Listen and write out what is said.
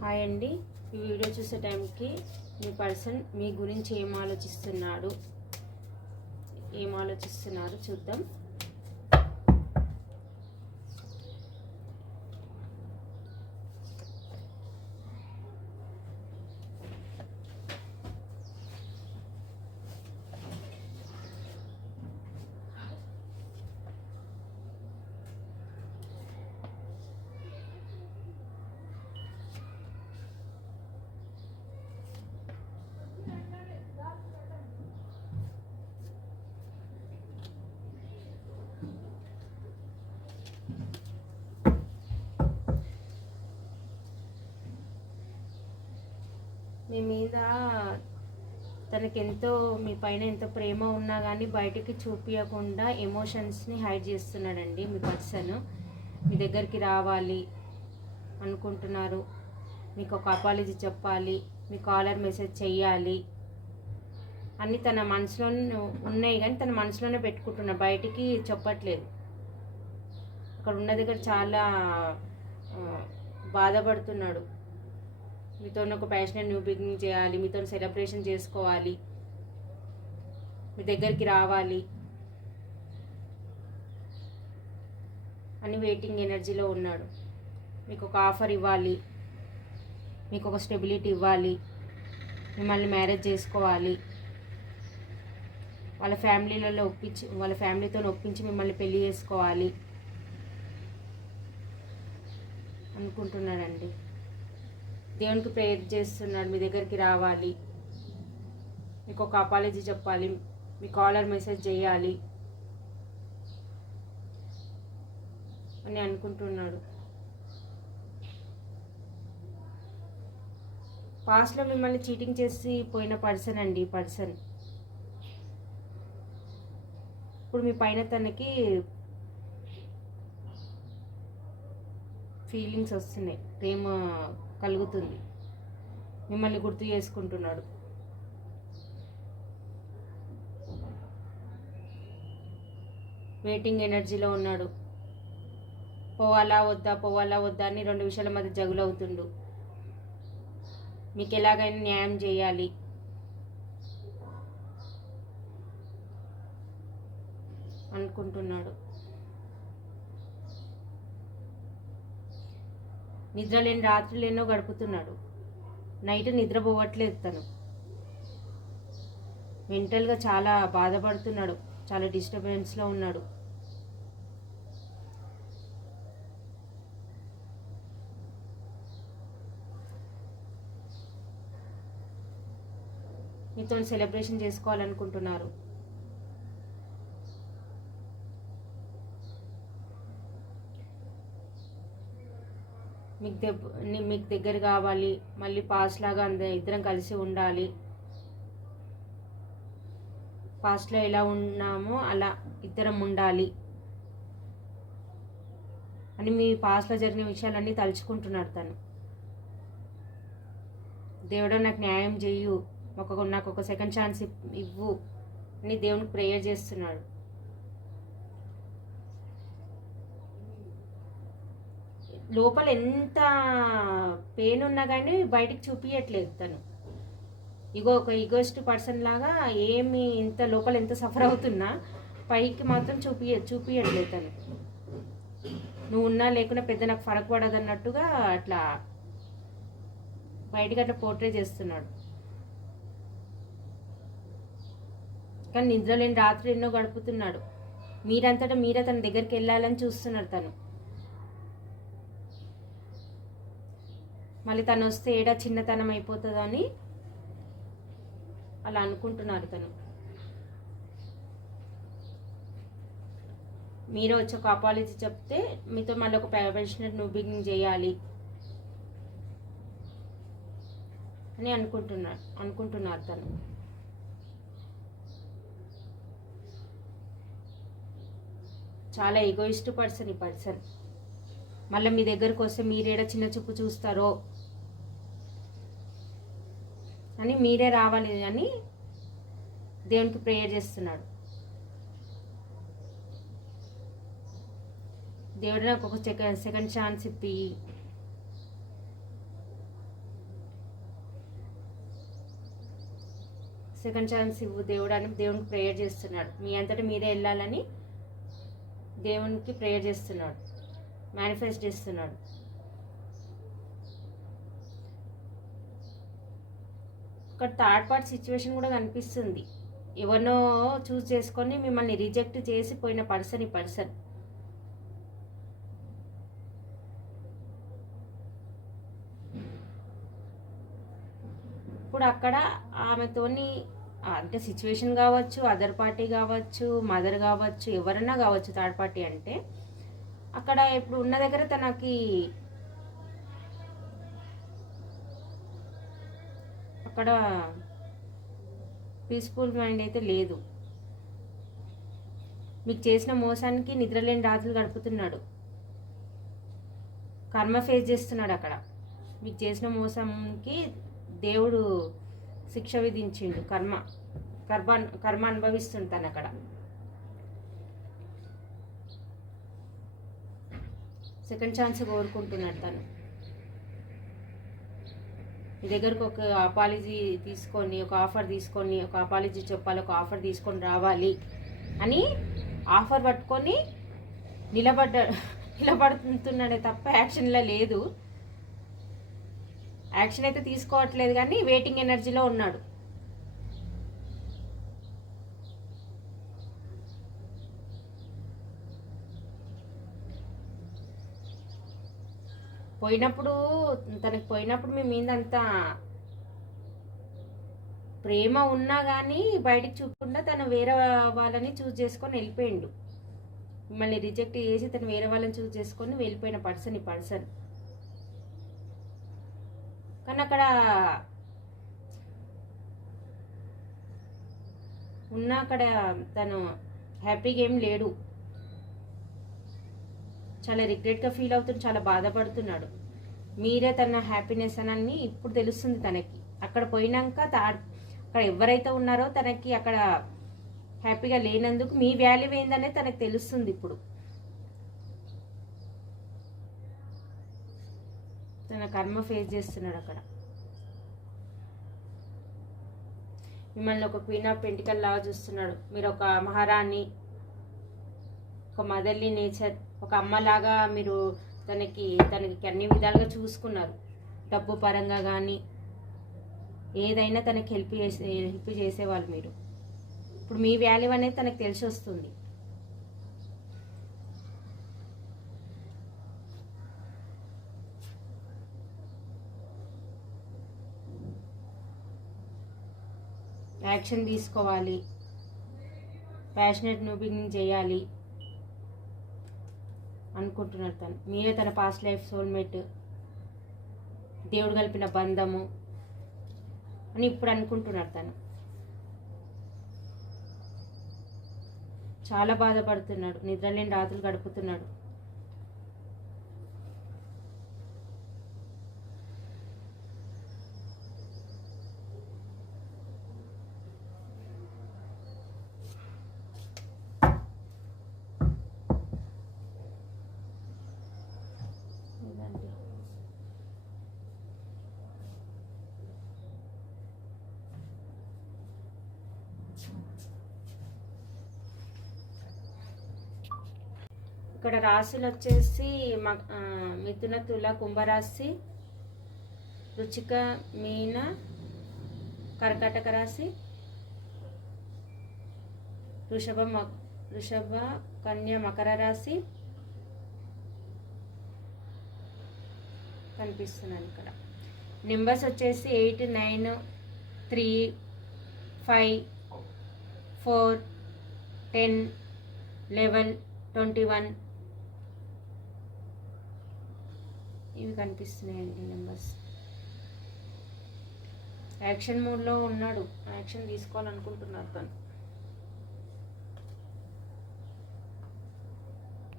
Hi అండి. ఈ video చూసే టైంకి మీ పర్సన్ మీ గురించి ఏం ఆలోచిస్తున్నాడు? ఏం ఆలోచిస్తున్నారు చూద్దాం. మీద తనకి ఎంతో మీ పైన ఎంతో ప్రేమ ఉన్నా కానీ బయటికి చూపించకుండా ఎమోషన్స్ని హైడ్ చేస్తున్నాడండి మీ పర్సన్. మీ దగ్గరికి రావాలి అనుకుంటున్నారు. మీకు ఒక అపాలజీ చెప్పాలి మీ కాలర్ మెసేజ్ చెయ్యాలి. అన్నీ తన మనసులోనే ఉన్నాయి కానీ తన మనసులోనే పెట్టుకుంటున్నాడు బయటికి చెప్పట్లేదు. అక్కడ ఉన్న దగ్గర చాలా బాధపడుతున్నాడు. మీతో ఒక ప్యాషన్ న్యూ బిగినింగ్ చేయాలి మీతో సెలబ్రేషన్ చేసుకోవాలి మీ దగ్గరికి రావాలి అని వెయిటింగ్ ఎనర్జీలో ఉన్నాడు. మీకు ఒక ఆఫర్ ఇవ్వాలి మీకు ఒక స్టెబిలిటీ ఇవ్వాలి మిమ్మల్ని మ్యారేజ్ చేసుకోవాలి. వాళ్ళ ఫ్యామిలీలలో ఒప్పించి వాళ్ళ ఫ్యామిలీతో ఒప్పించి మిమ్మల్ని పెళ్ళి చేసుకోవాలి అనుకుంటున్నాడండి. దేవునికి ప్రేయర్ చేస్తున్నాడు మీ దగ్గరికి రావాలి. మీకు ఒక అపాలజీ చెప్పాలి మీ కాలర్ మెసేజ్ చేయాలి అని అనుకుంటున్నాడు. పాస్ట్లో మిమ్మల్ని చీటింగ్ చేసి పోయిన పర్సన్ అండి పర్సన్ ఇప్పుడు మీ పైన తనకి ఫీలింగ్స్ వస్తున్నాయి ప్రేమ కలుగుతుంది. మిమ్మల్ని గుర్తు చేసుకుంటున్నాడు. వెయిటింగ్ ఎనర్జీలో ఉన్నాడు. పోవాలా వద్దా పోవాలా వద్దా అని రెండు విషయాల మధ్య జగులవుతుండు మీకు ఎలాగైనా న్యాయం చేయాలి. అనుకుంటున్నాడు. నిద్ర లేని రాత్రులు ఎన్నో గడుపుతున్నాడు. నైట్ నిద్రపోవట్లేదు తను. మెంటల్గా చాలా బాధపడుతున్నాడు. చాలా డిస్టర్బెన్స్లో ఉన్నాడు. మీతో సెలబ్రేషన్ చేసుకోవాలనుకుంటున్నారు. మీకు దెబ్బ మీకు దగ్గర కావాలి మళ్ళీ పాస్ లాగా అంద ఇద్దరం కలిసి ఉండాలి. పాస్ట్లో ఎలా ఉన్నామో అలా ఇద్దరం ఉండాలి. అని మీ పాస్ట్లో జరిగిన విషయాలన్నీ తలుచుకుంటున్నాడు తను. దేవుడు నాకు న్యాయం చెయ్యు ఒక నాకు ఒక సెకండ్ ఛాన్స్ ఇవ్వు అని దేవునికి ప్రేయర్ చేస్తున్నాడు. లోపల ఎంత పెయిన్ ఉన్నా కానీ బయటికి చూపించట్లేదు తను. ఇగో ఒక ఈగోస్ట్ పర్సన్ లాగా ఏమి ఇంత లోపల ఎంత సఫర్ అవుతున్నా పైకి మాత్రం చూపి చూపించట్లేదు తను. నువ్వు ఉన్నా లేకున్నా పెద్ద నాకు ఫరక్ పడదు అన్నట్టుగా అట్లా బయటికి అట్లా పోర్ట్రే చేస్తున్నాడు. కానీ నిద్ర లేని రాత్రి ఎన్నో గడుపుతున్నాడు. మీరంతటా మీరే తన దగ్గరికి వెళ్ళాలని చూస్తున్నాడు తను. మళ్ళీ తను వస్తే ఏడా చిన్నతనం అయిపోతుందో అని అలా అనుకుంటున్నారు తను. మీరు వచ్చి ఒక అపాలజీ చెప్తే మీతో మళ్ళీ ఒక పెన్షనర్ నువ్వు బిగినింగ్ చేయాలి అని అనుకుంటున్నా అనుకుంటున్నారు తను. చాలా ఎగోయిస్ట్ పర్సన్ ఈ పర్సన్ మళ్ళీ మీ దగ్గరకు వస్తే మీరేడా చిన్న చూపు చూస్తారో అని మీరే రావాలి అని దేవునికి ప్రేయర్ చేస్తున్నాడు. దేవుడు నాకు ఒక సెకండ్ సెకండ్ ఛాన్స్ ఇప్పి. సెకండ్ ఛాన్స్ ఇవ్వు దేవుడు అని దేవునికి ప్రేయర్ చేస్తున్నాడు. మీ అంతటా మీరే వెళ్ళాలని దేవునికి ప్రేయర్ చేస్తున్నాడు. మేనిఫెస్ట్ చేస్తున్నాడు. ఇక్కడ థర్డ్ పార్ట్ సిచ్యువేషన్ కూడా కనిపిస్తుంది. ఎవరినో చూస్ చేసుకొని మిమ్మల్ని రిజెక్ట్ చేసి పోయిన పర్సన్ ఈ పర్సన్. ఇప్పుడు అక్కడ ఆమెతోని అంటే సిచ్యువేషన్ కావచ్చు అదర్ పార్టీ కావచ్చు మదర్ కావచ్చు ఎవరన్నా కావచ్చు థర్డ్ పార్టీ అంటే అక్కడ ఇప్పుడు ఉన్న దగ్గర తనకి అక్కడ పీస్ఫుల్ మైండ్ అయితే లేదు. మీకు చేసిన మోసానికి నిద్రలేని రాత్రులు గడుపుతున్నాడు. కర్మ ఫేస్ చేస్తున్నాడు అక్కడ. మీకు చేసిన మోసంకి దేవుడు శిక్ష విధించిండు. కర్మ కర్మ కర్మ అనుభవిస్తుంది తను అక్కడ. సెకండ్ ఛాన్స్ కోరుకుంటున్నాడు తను. మీ దగ్గరకు ఒక అపాలజీ తీసుకొని ఒక ఆఫర్ తీసుకొని ఒక అపాలజీ చెప్పాలి ఒక ఆఫర్ తీసుకొని రావాలి అని ఆఫర్ పట్టుకొని నిలబడ్డ నిలబడుతున్నాడే తప్ప యాక్షన్లో లేదు. యాక్షన్ అయితే తీసుకోవట్లేదు కానీ వెయిటింగ్ ఎనర్జీలో ఉన్నాడు. పోయినప్పుడు తనకి పోయినప్పుడు మీ మీద అంత ప్రేమ ఉన్నా కానీ బయటికి చూపకుండా తను వేరే వాళ్ళని చూస్ చేసుకొని వెళ్ళిపోయిండు. మిమ్మల్ని రిజెక్ట్ చేసి తను వేరే వాళ్ళని చూస్ చేసుకొని వెళ్ళిపోయిన పర్సన్ ఈ పర్సన్. కానీ అక్కడ ఉన్న అక్కడ తను హ్యాపీగా ఏం లేడు. చాలా రిగ్రెట్గా ఫీల్ అవుతున్నాడు చాలా బాధపడుతున్నాడు. మీరే తన హ్యాపీనెస్ అని ఇప్పుడు తెలుస్తుంది తనకి. అక్కడ పోయినాక అక్కడ ఎవరైతే ఉన్నారో తనకి అక్కడ హ్యాపీగా లేనందుకు మీ వాల్యూ ఏందనే తనకు తెలుస్తుంది ఇప్పుడు. తన కర్మ ఫేస్ చేస్తున్నాడు అక్కడ. మిమ్మల్ని ఒక క్వీన్ ఆఫ్ పెంటికల్ లాగా చూస్తున్నాడు. మీరు ఒక మహారాణి ఒక మదర్లీ నేచర్ ఒక అమ్మలాగా మీరు తనకి తనకి అన్ని విధాలుగా చూసుకున్నారు. డబ్బు పరంగా కానీ ఏదైనా తనకి హెల్ప్ చేసే హెల్ప్ చేసేవాళ్ళు మీరు. ఇప్పుడు మీ వాల్యూ అనేది తనకు తెలిసి వస్తుంది. యాక్షన్ తీసుకోవాలి. ప్యాషనెట్ న్యూ చేయాలి. అనుకుంటున్నారు తను. మీరే తన పాస్ట్ లైఫ్ సోల్మేట్ దేవుడు కలిపిన బంధము అని ఇప్పుడు అనుకుంటున్నారు తను. చాలా బాధపడుతున్నాడు. నిద్రలేని రాత్రులు గడుపుతున్నాడు. ఇక్కడ రాశులు వచ్చేసి మ మిథున తుల కుంభరాశి రుచిక మీన కర్కాటక రాశి వృషభ మ వృషభ కన్య మకర రాశి కనిపిస్తున్నాను ఇక్కడ. నెంబర్స్ వచ్చేసి eight nine three five four ten eleven twenty one. ఇవి కనిపిస్తున్నాయండి నెంబర్స్ యాక్షన్ మూడ్లో ఉన్నాడు. యాక్షన్ తీసుకోవాలనుకుంటున్నారు తను.